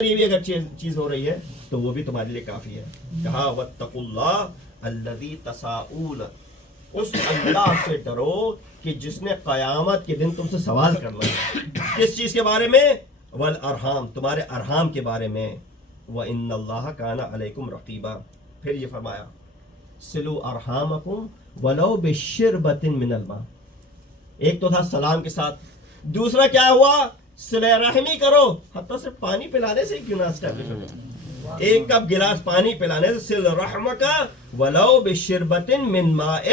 یہ بھی اگر چیز ہو رہی ہے تو وہ بھی تمہارے لیے کافی ہے. کہا واتقوا اللہ الذی تساءلون، اس اللہ سے ڈرو کہ جس نے قیامت کے دن تم سے سوال کرنا ہے. کس چیز کے بارے میں؟ والارحام، تمہارے ارحام کے بارے میں. وان اللہ کان علیکم رقیبا. پھر یہ فرمایا صلوا ارحامکم ولو بشربۃ من الماء. ایک تو تھا سلام کے ساتھ، دوسرا کیا ہوا؟ صلہ رحمی کرو، حتیٰ صرف پانی پلانے سے ہی کیوں نہ اسٹیبلش ہو. ایک کپ گلاس پانی پلانے سے صل رحمک ولو بشربۃ من ماء،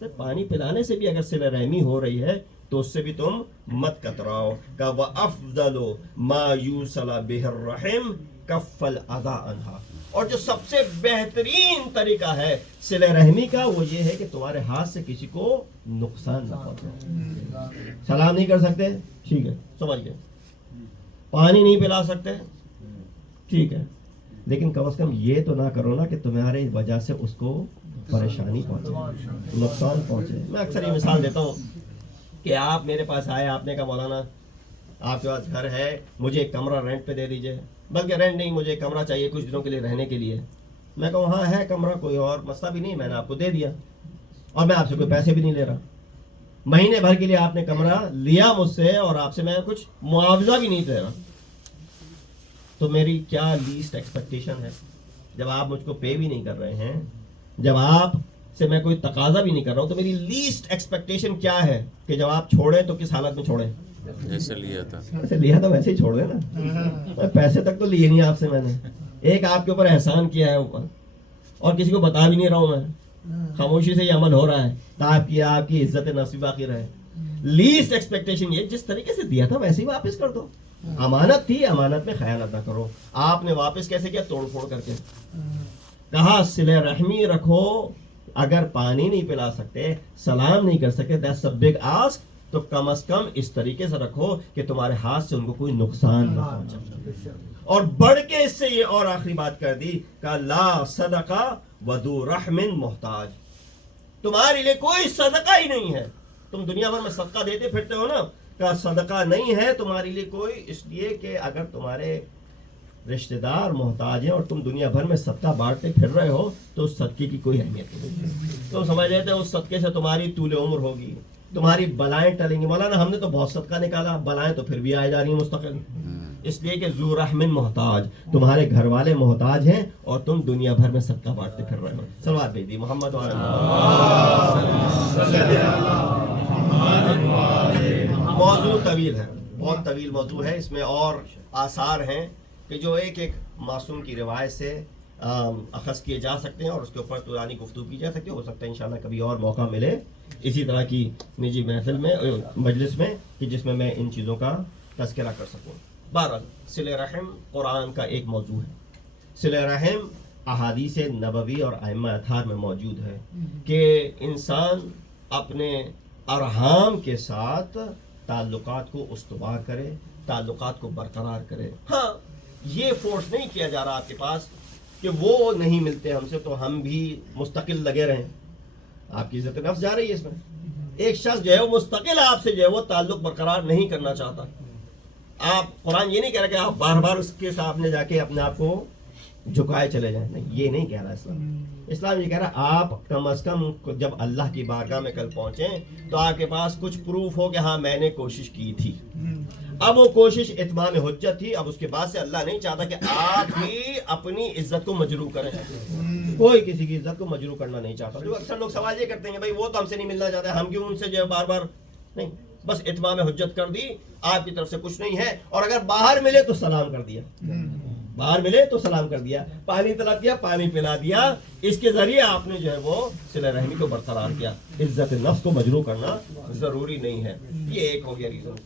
صرف پانی پلانے سے بھی اگر صلہ رحمی ہو رہی ہے تو اس سے بھی تم مت کتراؤ. کا وافضل ما یوصل بہ الرحم کف الاذى عنہا. اور جو سب سے بہترین طریقہ ہے صلہ رحمی کا وہ یہ ہے کہ تمہارے ہاتھ سے کسی کو نقصان نہ پہنچے. سلام نہیں کر سکتے، ٹھیک ہے، سمجھ گئے. پانی نہیں پلا سکتے، ٹھیک ہے، لیکن کم از کم یہ تو نہ کرو نا کہ تمہاری وجہ سے اس کو پریشانی پہنچے، نقصان پہنچے. میں اکثر یہ مثال دیتا ہوں کہ آپ میرے پاس آئے، آپ نے کہا مولانا آپ کے پاس گھر ہے، مجھے ایک کمرہ رینٹ پہ دے دیجئے. بلکہ رینٹ نہیں، مجھے ایک کمرہ چاہیے کچھ دنوں کے لیے رہنے کے لیے. میں کہوں ہاں ہے کمرہ، کوئی اور مسئلہ بھی نہیں، میں نے آپ کو دے دیا اور میں آپ سے کوئی پیسے بھی نہیں لے رہا. مہینے بھر کے لیے آپ نے کمرہ لیا مجھ سے اور آپ سے میں کچھ معاوضہ بھی نہیں دے رہا. تو میری کیا لیسٹ ایکسپیکٹیشن ہے؟ جب آپ مجھ کو پے بھی نہیں کر رہے ہیں، جب آپ سے میں کوئی تقاضا بھی نہیں کر رہا ہوں، تو میری لیسٹ ایکسپیکٹیشن کیا ہے کہ جب آپ چھوڑیں تو کس حالت میں چھوڑیں؟ جیسے لیا تھا ویسے ہی چھوڑ دیں نا. پیسے تک تو لیے نہیں آپ سے میں نے. ایک آپ کے اوپر احسان کیا ہے اوپر، اور کسی کو بتا بھی نہیں رہا ہوں میں، خاموشی سے یہ عمل ہو رہا ہے تاکہ آپ کی عزت نفس باقی رہے. لیسٹ ایکسپیکٹیشن یہ جس طریقے سے دیا تھا ویسے ہی واپس کر دو. امانت تھی، امانت میں خیانت نہ کرو. آپ نے واپس کیسے کیا؟ توڑ پھوڑ کر کے. کہا صلہ رحمی رکھو، اگر پانی نہیں پلا سکتے، سلام نہیں کر سکتے، that's a big ask، تو کم از کم اس طریقے سے رکھو کہ تمہارے ہاتھ سے ان کو کوئی نقصان نہ پہنچے. اور بڑھ کے اس سے یہ اور آخری بات کر دی کہ لا صدقہ وذو رحم محتاج. تمہارے لیے کوئی صدقہ ہی نہیں ہے. تم دنیا بھر میں صدقہ دیتے پھرتے ہو نا، کہ صدقہ نہیں ہے تمہارے لیے کوئی، اس لیے کہ اگر تمہارے رشتہ دار محتاج ہیں اور تم دنیا بھر میں صدقہ بانٹتے پھر رہے ہو تو اس صدقے کی کوئی اہمیت نہیں. تم سمجھ لیتے اس صدقے سے تمہاری طول عمر ہوگی، تمہاری بلائیں ٹلیں گی. مولانا ہم نے تو بہت صدقہ نکالا، بلائیں تو پھر بھی آئے جا رہی ہیں مستقل. اس لیے کہ ذو رحم محتاج، تمہارے گھر والے محتاج ہیں اور تم دنیا بھر میں صدقہ بانٹتے پھر رہے ہو. صلوات بھیج دی محمد وعلی محمد. موضوع طویل ہے، بہت طویل موضوع ہے. اس میں اور آثار ہیں کہ جو ایک ایک معصوم کی روایت سے اخذ کیے جا سکتے ہیں اور اس کے اوپر طولانی گفتگو کی جا سکتی ہے. ہو سکتا ہے انشاءاللہ کبھی اور موقع ملے اسی طرح کی نجی محفل میں، مجلس میں، کہ جس میں میں ان چیزوں کا تذکرہ کر سکوں. بہرحال صلہ رحم قرآن کا ایک موضوع ہے. صلہ رحم احادیث نبوی اور ائمہ اطہار میں موجود ہے کہ انسان اپنے ارحام کے ساتھ تعلقات کو استوار کرے، تعلقات کو برقرار کرے. ہاں یہ فورس نہیں کیا جا رہا آپ کے پاس کہ وہ نہیں ملتے ہم سے تو ہم بھی مستقل لگے رہیں. آپ کی عزت نفس جا رہی ہے اس میں. ایک شخص جو ہے وہ مستقل آپ سے جو ہے وہ تعلق برقرار نہیں کرنا چاہتا. آپ قرآن یہ نہیں کہہ رہا کہ آپ بار بار اس کے سامنے جا کے اپنے آپ کو جھکائے چلے جائیں، نہیں، یہ نہیں کہہ رہا اسلام. اسلام یہ کہہ رہا آپ کم از کم جب اللہ کی بارگاہ میں کل پہنچیں تو آپ کے پاس کچھ پروف ہو کہ ہاں میں نے کوشش کی تھی. اب وہ کوشش اتمام حجت تھی. اب اس کے بعد سے اللہ نہیں چاہتا کہ آپ بھی اپنی عزت کو مجروح کریں. کوئی کسی کی عزت کو مجروح کرنا نہیں چاہتا. جو اکثر لوگ سوال یہ کرتے ہیں کہ بھائی وہ تو ہم سے نہیں ملنا چاہتے، ہم کیوں ان سے جو ہے بار بار. نہیں، بس اتمام حجت کر دی، آپ کی طرف سے کچھ نہیں ہے. اور اگر باہر ملے تو سلام کر دیا، باہر ملے تو سلام کر دیا، پانی طلب کیا، پانی پلا دیا. اس کے ذریعے آپ نے جو ہے وہ صلہ رحمی کو برقرار کیا. عزت نفس کو مجروح کرنا ضروری نہیں ہے. یہ ایک ہو گیا ریزن.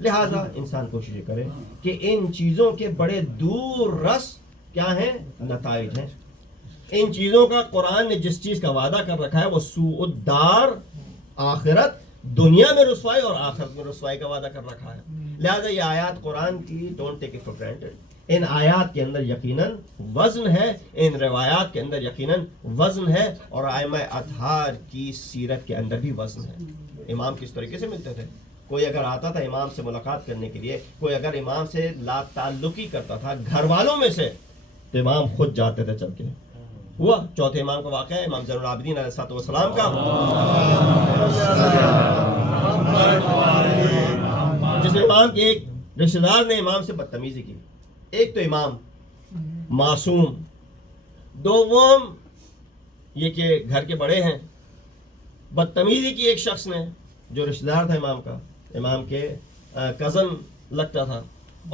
لہذا انسان کوشش کرے کہ ان چیزوں کے بڑے دور رس کیا ہیں، نتائج ہیں. ان چیزوں کا قرآن نے جس چیز کا وعدہ کر رکھا ہے وہ سوء الدار، آخرت، دنیا میں رسوائی اور آخرت میں رسوائی کا وعدہ کر رکھا ہے. لہذا یہ آیات قرآن کی don't take it for granted. ان آیات کے اندر یقیناً وزن ہے، ان روایات کے اندر یقیناً وزن ہے، اور ائمہ اطہار کی سیرت کے اندر بھی وزن ہے. امام کس طریقے سے ملتے تھے، کوئی اگر آتا تھا امام سے ملاقات کرنے کے لیے، کوئی اگر امام سے لا تعلقی کرتا تھا گھر والوں میں سے، تو امام خود جاتے تھے چل کے. ہوا چوتھے امام کا واقعہ ہے، امام زین العابدین علیہ السلام کا، جس امام کے ایک رشتہ دار نے امام سے بدتمیزی کی. ایک تو امام معصوم، دوم یہ کہ گھر کے بڑے ہیں، بدتمیزی کی ایک شخص نے جو رشتہ دار تھا امام کا، امام کے کزن لگتا تھا،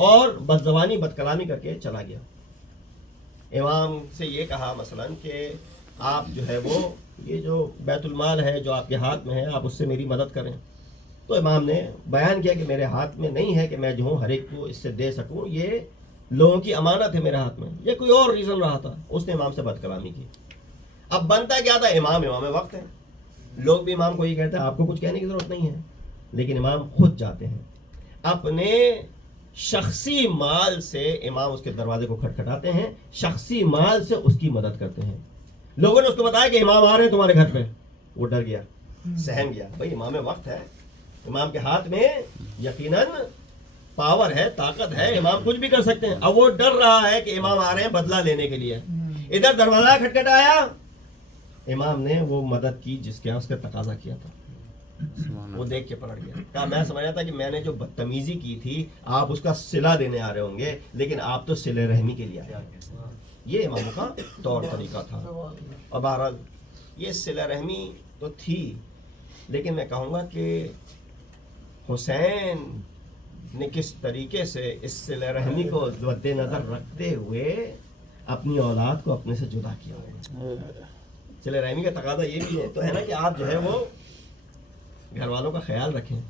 اور بد زبانی بد کلامی کر کے چلا گیا. امام سے یہ کہا مثلا کہ آپ جو ہے وہ یہ جو بیت المال ہے جو آپ کے ہاتھ میں ہے، آپ اس سے میری مدد کریں. تو امام نے بیان کیا کہ میرے ہاتھ میں نہیں ہے کہ میں جو ہوں ہر ایک کو اس سے دے سکوں، یہ لوگوں کی امانت ہے میرے ہاتھ میں. یہ کوئی اور ریزن رہا تھا، اس نے امام سے بد کلامی کی. اب بنتا کیا تھا، امام وقت ہے، لوگ بھی امام کو یہ کہتے ہیں آپ کو کچھ کہنے کی ضرورت نہیں ہے، لیکن امام خود جاتے ہیں اپنے شخصی مال سے. امام اس کے دروازے کو کھٹکھٹاتے ہیں، شخصی مال سے اس کی مدد کرتے ہیں. لوگوں نے اس کو بتایا کہ امام آ رہے ہیں تمہارے گھر پہ، وہ ڈر گیا، سہم گیا. بھائی امام وقت ہے، امام کے ہاتھ میں یقیناً پاور ہے، طاقت ہے، امام کچھ بھی کر سکتے ہیں. اب وہ ڈر رہا ہے کہ امام آ رہے ہیں بدلہ لینے کے لیے. ادھر دروازہ کھٹکھٹایا، امام نے وہ مدد کی جس کے اس کا تقاضا کیا تھا. وہ دیکھ کے پلٹ گیا، کہا میں سمجھا تھا کہ میں نے جو بدتمیزی کی تھی آپ اس کا صلہ دینے آ رہے ہوں گے، لیکن آپ تو صلہ رحمی کے لیے آئے. یہ امام کا طور طریقہ تھا. اور بہرحال یہ صلہ رحمی تو تھی، لیکن میں کہوں گا کہ حسین نے کس طریقے سے اس صلہ رحمی کو مد نظر رکھتے ہوئے اپنی اولاد کو اپنے سے جدا کیا. صلہ رحمی کا تقاضا یہ بھی ہے تو ہے نا کہ آپ جو ہے وہ گھر والوں کا خیال رکھیں،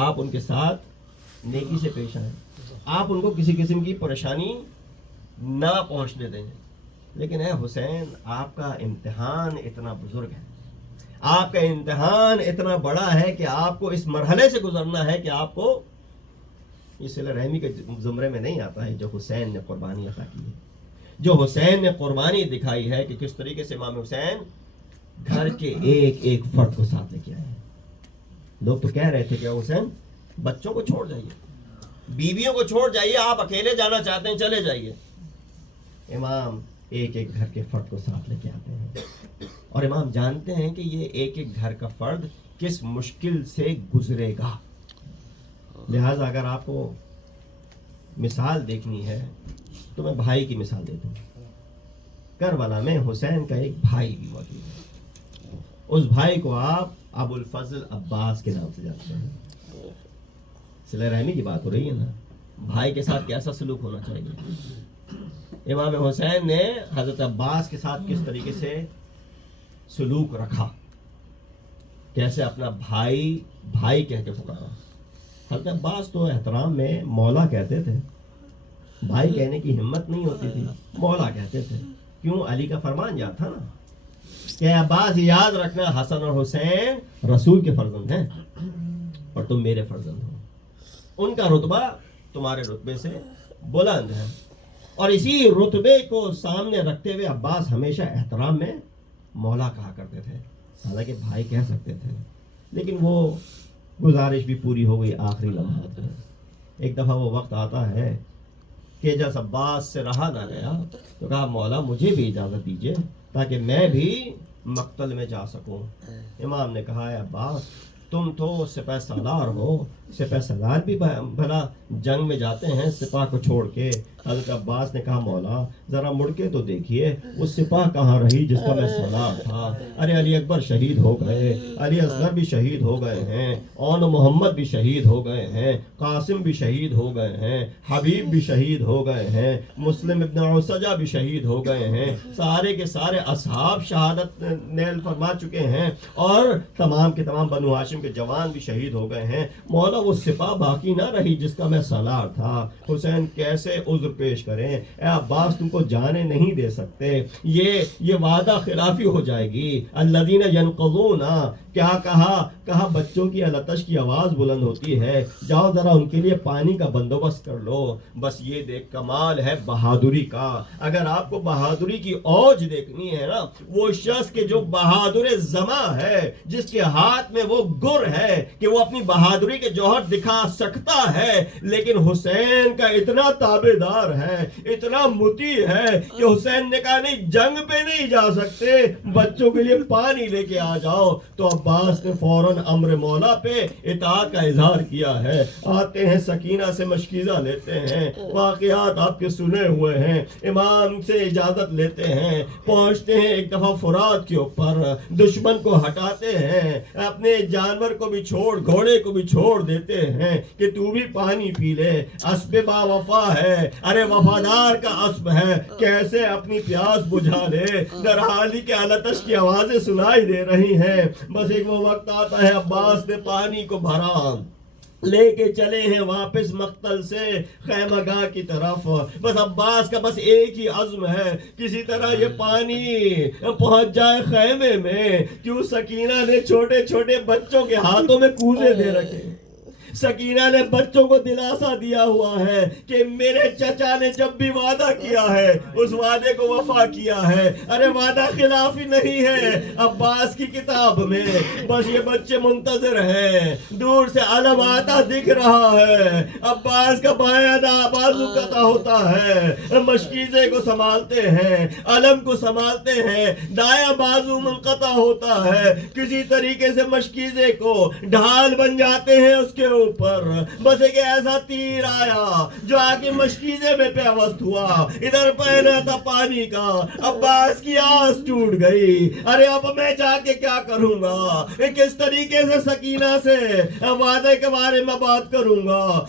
آپ ان کے ساتھ نیکی سے پیش آئیں، آپ ان کو کسی قسم کی پریشانی نہ پہنچنے دیں. لیکن اے حسین، آپ کا امتحان اتنا بزرگ ہے، آپ کا امتحان اتنا بڑا ہے کہ آپ کو اس مرحلے سے گزرنا ہے کہ آپ کو یہ صلہ رحمی کے زمرے میں نہیں آتا ہے جو حسین نے قربانی عطا کی ہے، جو حسین نے قربانی دکھائی ہے کہ کس طریقے سے امام حسین گھر کے ایک ایک فرد کو ساتھ لے کے آئے ہیں. لوگ تو کہہ رہے تھے کہ حسین بچوں کو چھوڑ جائیے، بیویوں کو چھوڑ جائیے، آپ اکیلے جانا چاہتے ہیں چلے جائیے. امام ایک ایک گھر کے فرد کو ساتھ لے کے آتے ہیں، اور امام جانتے ہیں کہ یہ ایک ایک گھر کا فرد کس مشکل سے گزرے گا. لہٰذا اگر آپ کو مثال دیکھنی ہے تو میں بھائی کی مثال دیتا ہوں. کربلا میں حسین کا ایک بھائی بھی موجود ہے، اس بھائی کو آپ ابو الفضل عباس کے نام سے جانتے ہیں. صلہ رحمی کی بات ہو رہی ہے نا، بھائی کے ساتھ کیسا سلوک ہونا چاہیے. امام حسین نے حضرت عباس کے ساتھ کس طریقے سے سلوک رکھا، کیسے اپنا بھائی بھائی کہہ کے پکارا. حضرت عباس تو احترام میں مولا کہتے تھے، بھائی کہنے کی ہمت نہیں ہوتی تھی، مولا کہتے تھے. کیوں؟ علی کا فرمان یاد تھا نا کہ عباس یاد رکھنا حسن اور حسین رسول کے فرزند ہیں اور تم میرے فرزند ہو. ان کا رتبہ تمہارے رتبے سے بلند ہے. اور اسی رتبے کو سامنے رکھتے ہوئے عباس ہمیشہ احترام میں مولا کہا کرتے تھے، حالانکہ بھائی کہہ سکتے تھے. لیکن وہ گزارش بھی پوری ہو گئی آخری لمحات میں. ایک دفعہ وہ وقت آتا ہے کہ جب عباس سے رہا نہ گیا تو کہا مولا مجھے بھی اجازت دیجیے تاکہ میں بھی مقتل میں جا سکوں. امام نے کہا ہے عباس تم تو سپہ سالار ہو، سپہ سالار بھی بھلا جنگ میں جاتے ہیں سپاہ کو چھوڑ کے. حضرت عباس نے کہا مولا ذرا مڑ کے تو دیکھیے وہ سپاہ کہاں رہی جس کا میں سالار تھا. ارے علی اکبر شہید ہو گئے، علی اصغر بھی شہید ہو گئے ہیں، اون محمد بھی شہید ہو گئے ہیں، قاسم بھی شہید ہو گئے ہیں، حبیب بھی شہید ہو گئے ہیں، مسلم ابن عسجہ بھی شہید ہو گئے ہیں، سارے کے سارے اصحاب شہادت نیل فرما چکے ہیں، اور تمام کے تمام بنو ہاشم کے جوان بھی شہید ہو گئے ہیں. مولا وہ سپاہ باقی نہ رہی جس کا میں سالار تھا. حسین کیسے عذر پیش کریں؟ اے عباس تم کو جانے نہیں دے سکتے، یہ وعدہ خلافی ہو جائے گی. الذین ینقضون کیا کہا بچوں کی التش کی آواز بلند ہوتی ہے، جاؤ ذرا ان کے لیے پانی کا بندوبست کر لو۔ بس یہ دیکھ کمال ہے بہادری کا۔ اگر آپ کو بہادری کی اوج دیکھنی ہے نا، وہ شخص کے جو بہادر زماں ہے، جس کے ہاتھ میں وہ گر ہے کہ وہ اپنی بہادری کے جوہر دکھا سکتا ہے، لیکن حسین کا اتنا تابع دار ہے، اتنا مطیع ہے کہ حسین نے کہا نہیں، جنگ پہ نہیں جا سکتے، بچوں کے لیے پانی لے کے آ جاؤ۔ تو عباس نے فوراً امر مولا پہ اطاعت کا اظہار کیا ہے۔ آتے ہیں سکینہ سے مشکیزہ لیتے ہیں، واقعات آپ کے سنے ہوئے ہیں، امام سے اجازت لیتے ہیں، پہنچتے ہیں ایک دفعہ فرات کے اوپر، دشمن کو ہٹاتے ہیں، اپنے جانور کو بھی چھوڑ، گھوڑے کو بھی چھوڑ دیتے ہیں کہ تو بھی پانی پی لے۔ اسب با وفا ہے، ارے وفادار کا اسب ہے، کیسے اپنی پیاس بجھا لے، در حالی کے التش کی آوازیں سنائی دے رہی ہیں۔ بس ایک وہ وقت آتا ہے، عباس نے پانی کو بھرا، لے کے چلے ہیں واپس مقتل سے خیمہ گاہ کی طرف۔ بس عباس کا بس ایک ہی عزم ہے، کسی طرح یہ پانی پہنچ جائے خیمے میں۔ کیوں سکینہ نے چھوٹے چھوٹے بچوں کے ہاتھوں میں کوزے دے رکھے، سکینہ نے بچوں کو دلاسا دیا ہوا ہے کہ میرے چچا نے جب بھی وعدہ کیا ہے اس وعدے کو وفا کیا ہے۔ ارے وعدہ خلافی نہیں ہے عباس کی کتاب میں۔ بس یہ بچے منتظر ہیں، دور سے علم آتا دکھ رہا ہے، عباس کا بایاں بازو قطع ہوتا ہے، مشکیزے کو سنبھالتے ہیں، علم کو سنبھالتے ہیں، دایاں بازو منقطع ہوتا ہے، کسی طریقے سے مشکیزے کو ڈھال بن جاتے ہیں اس کے اوپر۔ بس ایک ایسا تیر آیا جو آگے مشکیزے میں پیوست ہوا، ادھر پہنا تھا پانی کا، عباس کی آس ٹوٹ گئی۔ ارے اب میں جا کے کیا کروں گا، کس طریقے سے سکینہ سے وعدے کے بارے میں بات کروں گا۔